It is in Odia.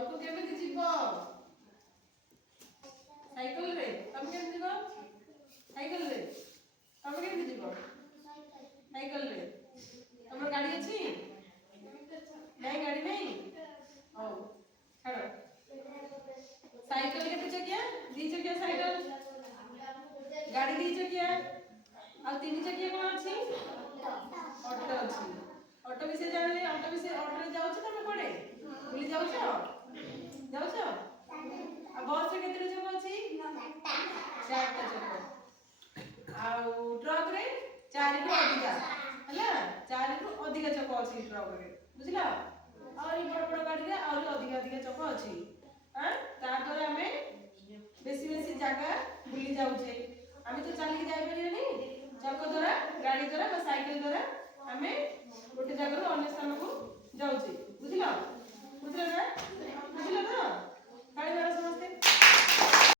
ଘରକୁ କେମିତି ଯିବ? ସାଇକେଲରେ। ତମେ କେମିତି ଯିବ? ସାଇକେଲରେ। ତମେ କେମିତି ଯିବ? ସାଇକେଲରେ। ତମର ଗାଡି ଅଛି? ନାଇଁ ଗାଡି ନାହିଁ? ହଉ ଛାଡ଼। ସାଇକେଲ କେତେ ଚକିଆ? 2 ଚକିଆ ସାଇକେଲ। ଗାଡି 2 ଚକିଆ। ଆଉ 3 ଚକିଆ କଣ ଅଛି? ଅଟୋ ଅଛି। ଅଟୋ ବିଷୟ ଜାଣିଲେ ଅଟୋରେ ଯାଉଛ ତମେ କୁଆଡେ? ବୁଲି ଯାଉଛ? ଯାଉଛ? ଆଉ ବସରେ କେତେଟା ଚକ ଅଛି? 4ଟା ଚକ। ଆଉ ଟ୍ରକରେ 4ରୁ ଅଧିକା। ହେଲା? 4ରୁ ଅଧିକା ଚକ ଅଛି ଟ୍ରକରେ। ବୁଝିଲ? ଆହୁରି ବଡ ବଡ ଗାଡିରେ ଆହୁରି ଅଧିକା ଚକ ଅଛି। ତାପରେ ଆମେ ବେଶୀ ଜାଗା ବୁଲି ଯାଉଛେ। ଆମେ ତ ଚାଲିକି ଯାଇପାରିବାନି, ଚକ ଦ୍ୱାରା ଗାଡି